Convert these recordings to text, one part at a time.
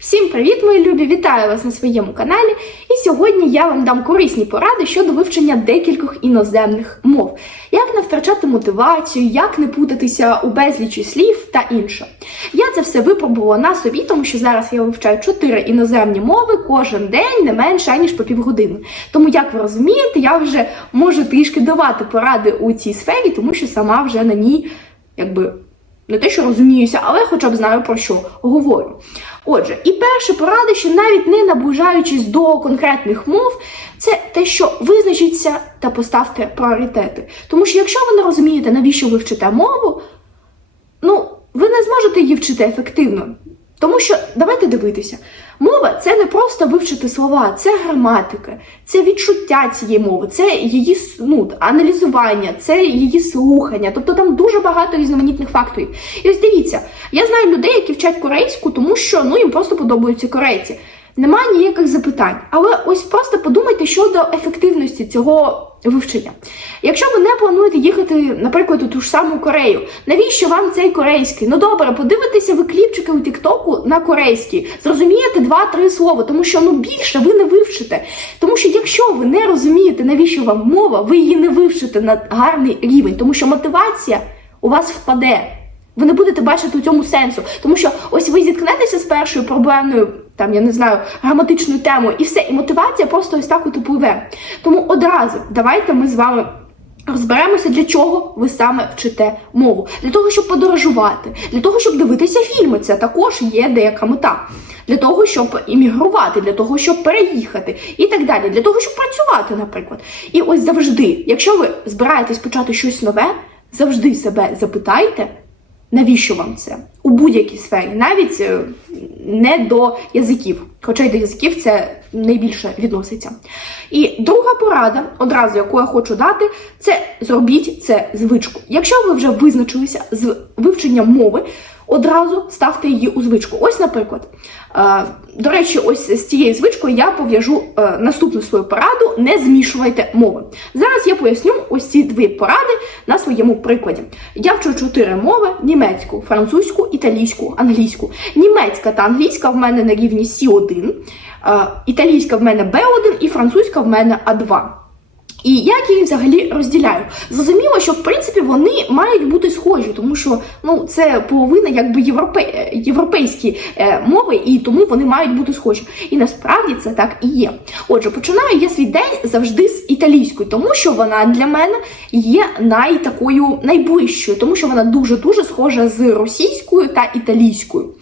Всім привіт, мої любі! Вітаю вас на своєму каналі. І сьогодні я вам дам корисні поради щодо вивчення декількох іноземних мов, як не втрачати мотивацію, як не путатися у безлічі слів та інше. Я це все випробувала на собі, тому що зараз я вивчаю чотири іноземні мови кожен день не менше аніж по півгодини. Тому, як ви розумієте, я вже можу трішки давати поради у цій сфері, тому що сама вже на ній якби не те, що розуміюся, але хоча б знаю про що говорю. Отже, і перше порада, що навіть не наближаючись до конкретних мов, це те, що визначіться та поставте пріоритети. Тому що якщо ви не розумієте, навіщо ви вчите мову, ну, ви не зможете її вчити ефективно. Тому що давайте дивитися, мова це не просто вивчити слова, це граматика, це відчуття цієї мови, це її ну, аналізування, це її слухання. Тобто там дуже багато різноманітних факторів. І ось дивіться, я знаю людей, які вчать корейську, тому що ну їм просто подобаються корейці. Немає ніяких запитань. Але ось просто подумайте щодо ефективності цього вивчення. Якщо ви не плануєте їхати, наприклад, у ту ж саму Корею, навіщо вам цей корейський? Ну добре, подивитися ви кліпчики у Тіктоку на корейській, зрозумієте два-три слова, тому що ну більше ви не вивчите. Тому що якщо ви не розумієте, навіщо вам мова, ви її не вивчите на гарний рівень, тому що мотивація у вас впаде. Ви не будете бачити у цьому сенсу, тому що ось ви зіткнетеся з першою проблемною, там я не знаю, граматичною темою, і все, і мотивація просто ось так от впливе. Тому одразу давайте ми з вами. Розберемося, для чого ви саме вчите мову. Для того, щоб подорожувати, для того, щоб дивитися фільми. Це також є деяка мета. Для того, щоб іммігрувати, для того, щоб переїхати і так далі, для того, щоб працювати, наприклад. І ось завжди, якщо ви збираєтесь почати щось нове, завжди себе запитайте, навіщо вам це у будь-якій сфері, навіть е, не до язиків, хоча й до язиків це найбільше відноситься. І друга порада, одразу яку я хочу дати, це зробіть це звичку. Якщо ви вже визначилися з вивченням мови, одразу ставте її у звичку. Ось, наприклад, е, до речі, ось з цією звичкою я пов'яжу е, наступну свою пораду: не змішуйте мови. Зараз я поясню ось ці дві поради на своєму прикладі. Я вчу чотири мови: німецьку, французьку, італійську, англійську. Німецька та англійська в мене на рівні С1, е, італійська в мене Б1 і французька в мене А2. І як я їх взагалі розділяю? Зрозуміло, що в принципі вони мають бути схожі, тому що ну це половина якби європе... європейські е, мови, і тому вони мають бути схожі. І насправді це так і є. Отже, починаю я свій день завжди з італійської, тому що вона для мене є найтакою найближчою, тому що вона дуже дуже схожа з російською та італійською.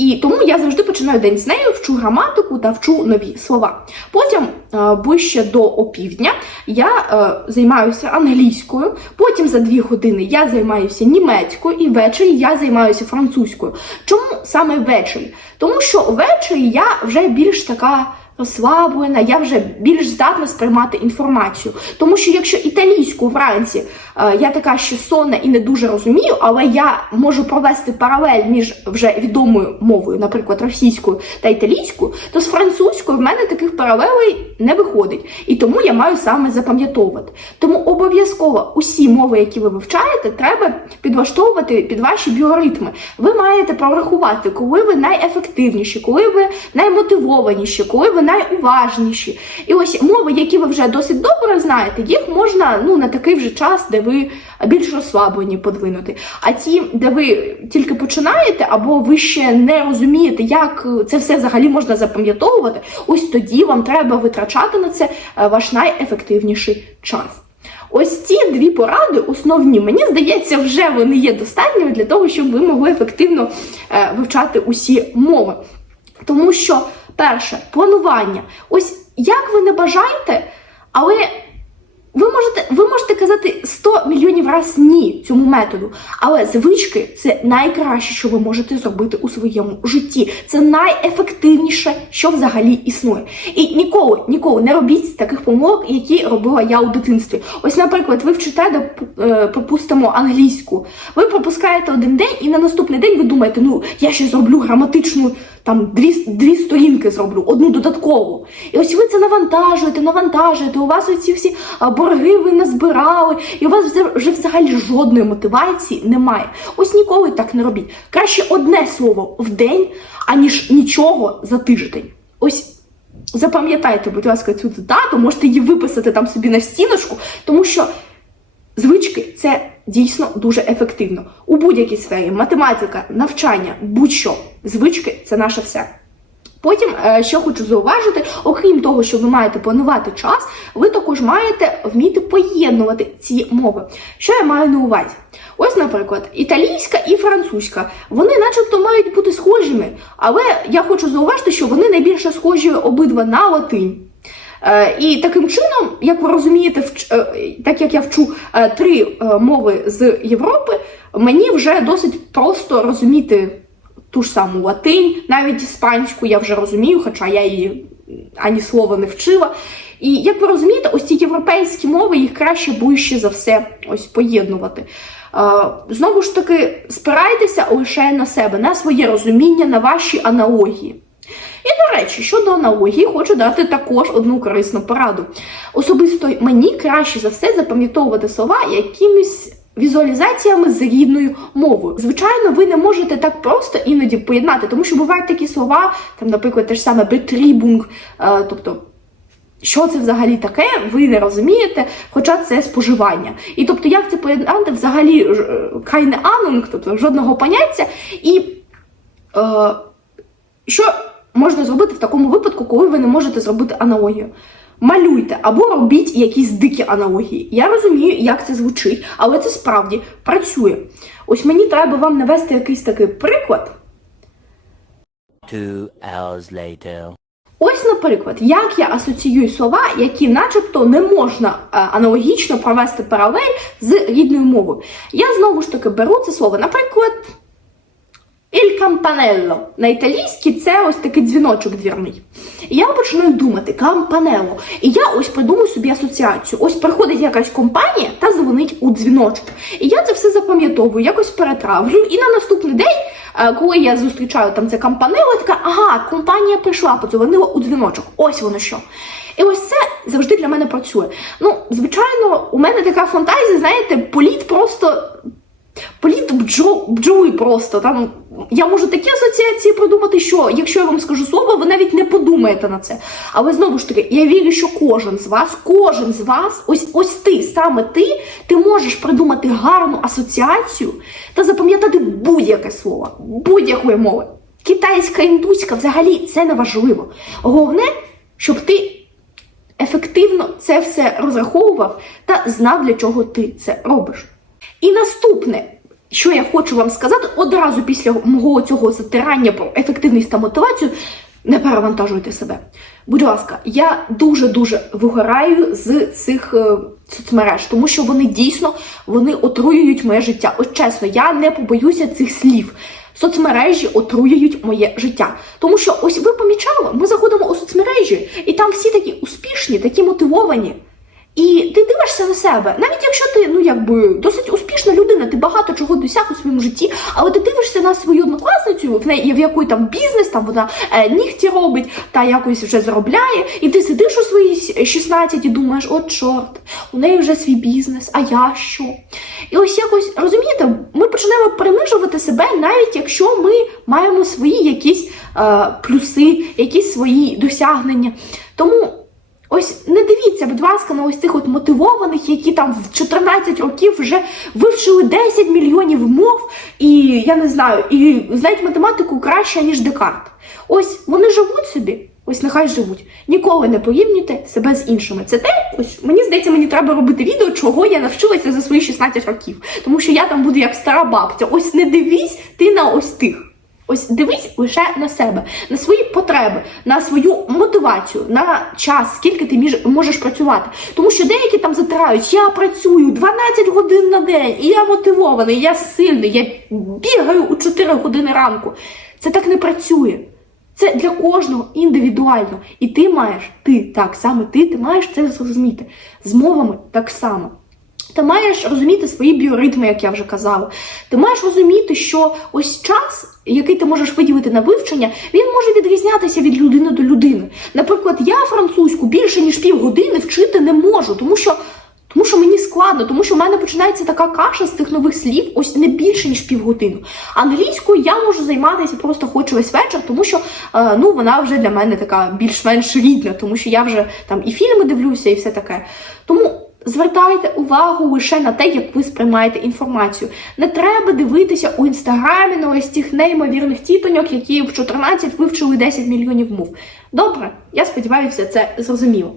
І тому я завжди починаю день з нею, вчу граматику та вчу нові слова. Потім е, ближче до опівдня я е, займаюся англійською. Потім за дві години я займаюся німецькою, і ввечері я займаюся французькою. Чому саме ввечері? Тому що ввечері я вже більш така розслаблена, я вже більш здатна сприймати інформацію. Тому що якщо італійську вранці е, я така ще сонна і не дуже розумію, але я можу провести паралель між вже відомою мовою, наприклад, російською та італійською, то з французькою в мене таких паралелей не виходить. І тому я маю саме запам'ятовувати. Тому обов'язково усі мови, які ви вивчаєте, треба підлаштовувати під ваші біоритми. Ви маєте прорахувати, коли ви найефективніші, коли ви наймотивованіші, коли ви найуважніші. І ось мови, які ви вже досить добре знаєте, їх можна ну, на такий вже час, де ви більш розслаблені подвинути. А ті, де ви тільки починаєте, або ви ще не розумієте, як це все взагалі можна запам'ятовувати, ось тоді вам треба витрачати на це е, ваш найефективніший час. Ось ці дві поради, основні, мені здається, вже вони є достатніми для того, щоб ви могли ефективно е, вивчати усі мови. Тому що, перше, планування. Ось як ви не бажаєте, але можете ви можете казати 100 мільйонів раз ні цьому методу, але звички це найкраще, що ви можете зробити у своєму житті. Це найефективніше, що взагалі існує. І ніколи, ніколи не робіть таких помилок, які робила я у дитинстві. Ось, наприклад, ви вчите, е, припустимо, англійську. Ви пропускаєте один день, і на наступний день ви думаєте, ну я ще зроблю граматичну. Там дві дві сторінки зроблю, одну додаткову. І ось ви це навантажуєте, навантажуєте. У вас оці всі борги ви назбирали, і у вас вже взагалі жодної мотивації немає. Ось ніколи так не робіть. Краще одне слово в день, аніж нічого за тиждень. Ось запам'ятайте, будь ласка, цю цитату, можете її виписати там собі на стіночку, тому що звички це дійсно дуже ефективно. У будь-якій сфері математика, навчання, будь-що. Звички це наше все. Потім, е, що хочу зауважити, окрім того, що ви маєте планувати час, ви також маєте вміти поєднувати ці мови. Що я маю на увазі? Ось, наприклад, італійська і французька, вони начебто мають бути схожими, але я хочу зауважити, що вони найбільше схожі обидва на латинь. Е, І таким чином, як ви розумієте, е, так як я вчу три мови з Європи, мені вже досить просто розуміти ту ж саму латинь, навіть іспанську я вже розумію, хоча я її ані слова не вчила. І як ви розумієте, ось ці європейські мови їх краще ближче за все ось поєднувати. Е, Знову ж таки, спирайтеся лише на себе, на своє розуміння, на ваші аналогії. І до речі, щодо аналогії, хочу дати також одну корисну пораду. Особисто мені краще за все запам'ятовувати слова якимись візуалізаціями з рідною мовою. Звичайно, ви не можете так просто іноді поєднати, тому що бувають такі слова, там, наприклад, те ж саме betribung, е, тобто. Що це взагалі таке, ви не розумієте, хоча це споживання. І тобто, як це поєднати взагалі ж- е, keine тобто жодного поняття. І е, що можна зробити в такому випадку, коли ви не можете зробити аналогію? Малюйте або робіть якісь дикі аналогії. Я розумію, як це звучить, але це справді працює. Ось мені треба вам навести якийсь такий приклад. Two hours later. Ось, наприклад, як я асоціюю слова, які начебто не можна е, аналогічно провести паралель з рідною мовою. Я знову ж таки беру це слово, наприклад, Il campanello. На італійській це ось такий дзвіночок двірний. І я починаю думати кампанело. І я ось придумаю собі асоціацію. Ось приходить якась компанія та дзвонить у дзвіночок. І я це все запам'ятовую, якось перетравлю. І на наступний день, е, коли я зустрічаю там це кампанело, така, ага, компанія прийшла, подзвонила у дзвіночок. Ось воно що. І ось це завжди для мене працює. Ну, звичайно, у мене така фантазія, знаєте, політ просто. Політ бджо, бджоли просто. Там я можу такі асоціації придумати, що якщо я вам скажу слово, ви навіть не подумаєте на це. Але знову ж таки, я вірю, що кожен з вас, кожен з вас, ось ось ти, саме ти, ти можеш придумати гарну асоціацію та запам'ятати будь-яке слово, будь-якої мови. Китайська, індуська взагалі це не важливо. Головне, щоб ти ефективно це все розраховував та знав, для чого ти це робиш. І наступне, що я хочу вам сказати, одразу після мого цього затирання про ефективність та мотивацію, не перевантажуйте себе. Будь ласка, я дуже-дуже вигораю з цих е, соцмереж, тому що вони дійсно вони отруюють моє життя. Ось чесно, я не побоюся цих слів. Соцмережі отруюють моє життя. Тому що ось ви помічали, ми заходимо у соцмережі, і там всі такі успішні, такі мотивовані. І ти дивишся на себе, навіть якщо ти ну якби досить успішна людина, ти багато чого досяг у своєму житті, але ти дивишся на свою однокласницю, в неї в якої там бізнес, там вона е, нігті робить та якось вже заробляє, і ти сидиш у своїй с- 16 і думаєш, от чорт, у неї вже свій бізнес, а я що? І ось якось розумієте, ми починаємо принижувати себе, навіть якщо ми маємо свої якісь е, плюси, якісь свої досягнення. Тому. Ось не дивіться, будь ласка, на ось цих от мотивованих, які там в 14 років вже вивчили 10 мільйонів мов, і я не знаю, і знають математику краще, ніж Декарт. Ось вони живуть собі, ось нехай живуть. Ніколи не порівнюйте себе з іншими. Це те, ось мені здається, мені треба робити відео, чого я навчилася за свої 16 років. Тому що я там буду як стара бабця. Ось не дивись ти на ось тих. Ось дивись лише на себе, на свої потреби, на свою мотивацію, на час, скільки ти можеш працювати. Тому що деякі там затирають, я працюю 12 годин на день, і я мотивований, я сильний, я бігаю у 4 години ранку. Це так не працює. Це для кожного індивідуально. І ти маєш, ти так саме ти, ти маєш це зрозуміти. З мовами так само. Ти маєш розуміти свої біоритми, як я вже казала. Ти маєш розуміти, що ось час, який ти можеш виділити на вивчення, він може відрізнятися від людини до людини. Наприклад, я французьку більше ніж півгодини вчити не можу, тому що Тому що мені складно, тому що в мене починається така каша з цих нових слів, ось не більше ніж півгодини. Англійською я можу займатися просто хочу весь вечір, тому що е, ну вона вже для мене така більш-менш рідна, тому що я вже там і фільми дивлюся, і все таке. Тому. Звертайте увагу лише на те, як ви сприймаєте інформацію. Не треба дивитися у інстаграмі на ось цих неймовірних тітоньок, які в 14 вивчили 10 мільйонів мов. Добре, я сподіваюся, це зрозуміло.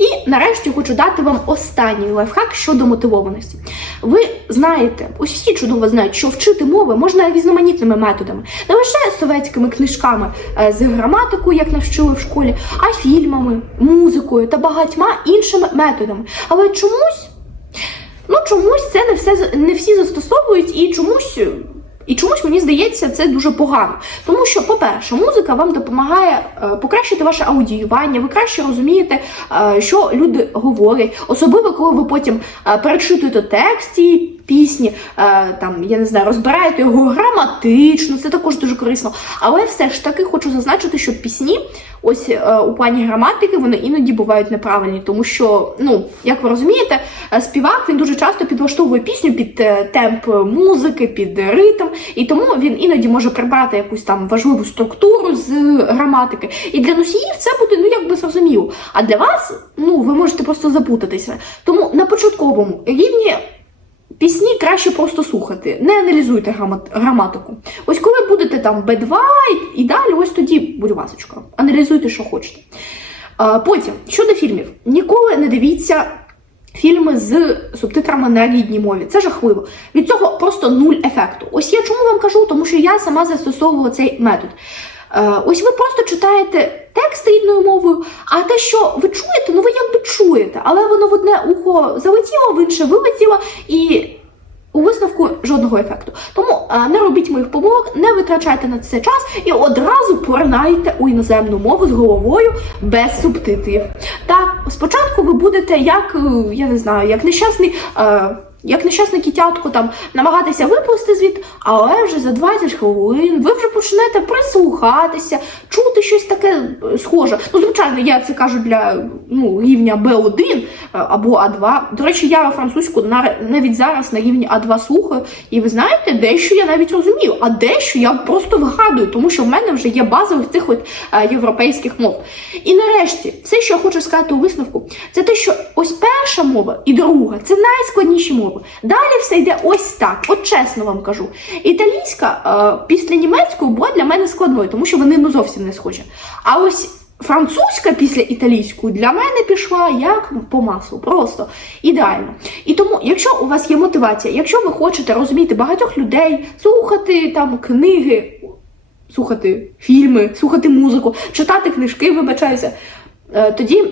І нарешті хочу дати вам останній лайфхак щодо мотивованості. Ви знаєте, всі чудово знають, що вчити мови можна різноманітними методами, не лише совєтськими книжками е, з граматикою, як навчили в школі, а фільмами, музикою та багатьма іншими методами. Але чомусь, ну чомусь це не все не всі застосовують і чомусь. І чомусь мені здається, це дуже погано. Тому що, по-перше, музика вам допомагає е, покращити ваше аудіювання, ви краще розумієте, е, що люди говорять, особливо коли ви потім е, перечитуєте текст цієї пісні, е, там я не знаю, розбираєте його граматично, це також дуже корисно. Але все ж таки хочу зазначити, що пісні, ось е, у плані граматики, вони іноді бувають неправильні, тому що, ну як ви розумієте, е, співак він дуже часто підлаштовує пісню під темп музики, під ритм, і тому він іноді може прибрати якусь там важливу структуру з граматики. І для носіїв це буде ну якби зрозуміло. А для вас, ну ви можете просто запутатися. Тому на початковому рівні. Пісні краще просто слухати, не аналізуйте граматику. Ось коли будете там Б2 і, далі, ось тоді, будь ласочка, аналізуйте, що хочете. Потім, щодо фільмів, ніколи не дивіться фільми з субтитрами на рідній мові. Це жахливо. Від цього просто нуль ефекту. Ось я чому вам кажу, тому що я сама застосовувала цей метод. Е, Ось ви просто читаєте текст рідною мовою, а те, що ви чуєте, ну ви якби чуєте, але воно в одне ухо залетіло, в інше вилетіло, і у висновку жодного ефекту. Тому е, не робіть моїх помилок, не витрачайте на це час і одразу поринайте у іноземну мову з головою без субтитрів. Так, спочатку ви будете як е, я не знаю, як нещасний. Як нещасне кітятко там намагатися виплисти звід, але вже за 20 хвилин ви вже почнете прислухатися, чути щось таке е, схоже. Ну, звичайно, я це кажу для ну, рівня B1 е, або А2. До речі, я французьку навіть зараз на рівні А2 слухаю. І ви знаєте, дещо я навіть розумію, а дещо я просто вигадую, тому що в мене вже є база ось цих от е, європейських мов. І нарешті, все, що я хочу сказати у висновку, це те, що ось перша мова і друга це найскладніші мови. Далі все йде ось так. От чесно вам кажу. Італійська е, після німецької була для мене складною, тому що вони ну зовсім не схожі. А ось французька після італійської для мене пішла як по маслу, просто ідеально. І тому, якщо у вас є мотивація, якщо ви хочете розуміти багатьох людей, слухати там книги, слухати фільми, слухати музику, читати книжки, вибачаюся, е, тоді.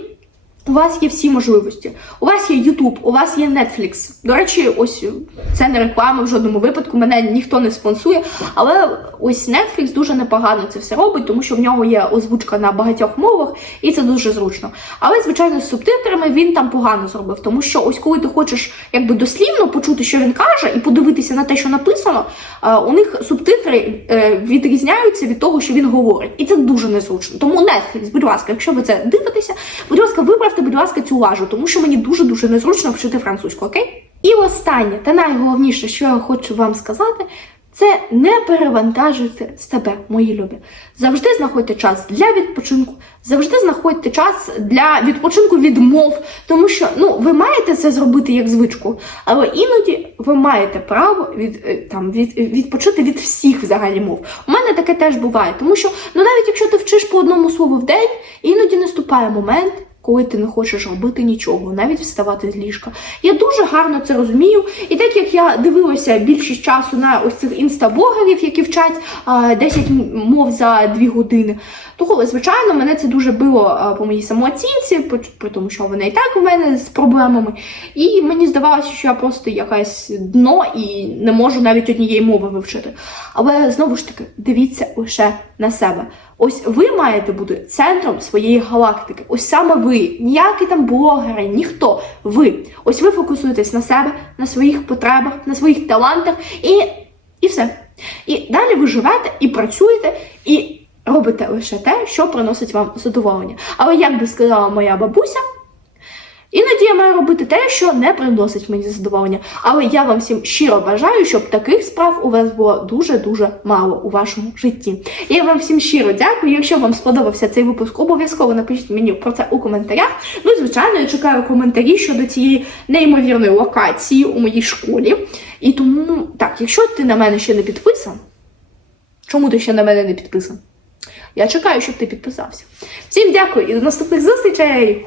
У вас є всі можливості. У вас є YouTube, у вас є Netflix. До речі, ось це не реклама в жодному випадку. Мене ніхто не спонсує. Але ось Netflix дуже непогано це все робить, тому що в нього є озвучка на багатьох мовах, і це дуже зручно. Але, звичайно, з субтитрами він там погано зробив, тому що ось коли ти хочеш якби дослівно почути, що він каже, і подивитися на те, що написано, у них субтитри е, відрізняються від того, що він говорить, і це дуже незручно. Тому Netflix, будь ласка, якщо ви це дивитеся, будь ласка, виправте, будь ласка, цю лажу, тому що мені дуже дуже незручно вчити французьку, окей? І останнє та найголовніше, що я хочу вам сказати. Це не перевантажуйте себе, мої любі. Завжди знаходьте час для відпочинку, завжди знаходьте час для відпочинку від мов, тому що ну ви маєте це зробити як звичку, але іноді ви маєте право від е, там від, відпочити від всіх взагалі мов. У мене таке теж буває, тому що ну навіть якщо ти вчиш по одному слову в день, іноді наступає момент. Коли ти не хочеш робити нічого, навіть вставати з ліжка. Я дуже гарно це розумію. І так як я дивилася більшість часу на ось цих інстаблогерів, які вчать а, 10 мов за 2 години, то звичайно мене це дуже било по моїй самооцінці, при тому, що вона і так у мене з проблемами. І мені здавалося, що я просто якась дно і не можу навіть однієї мови вивчити. Але знову ж таки, дивіться лише на себе. Ось ви маєте бути центром своєї галактики. Ось саме ви, ніякі там блогери, ніхто. Ви. Ось ви фокусуєтесь на себе, на своїх потребах, на своїх талантах і, і все. І далі ви живете і працюєте, і робите лише те, що приносить вам задоволення. Але як би сказала моя бабуся, Іноді я маю робити те, що не приносить мені задоволення. Але я вам всім щиро бажаю, щоб таких справ у вас було дуже-дуже мало у вашому житті. Я вам всім щиро дякую. Якщо вам сподобався цей випуск, обов'язково напишіть мені про це у коментарях. Ну, звичайно, я чекаю коментарі щодо цієї неймовірної локації у моїй школі. І тому, так, якщо ти на мене ще не підписан, чому ти ще на мене не підписан? Я чекаю, щоб ти підписався. Всім дякую і до наступних зустрічей!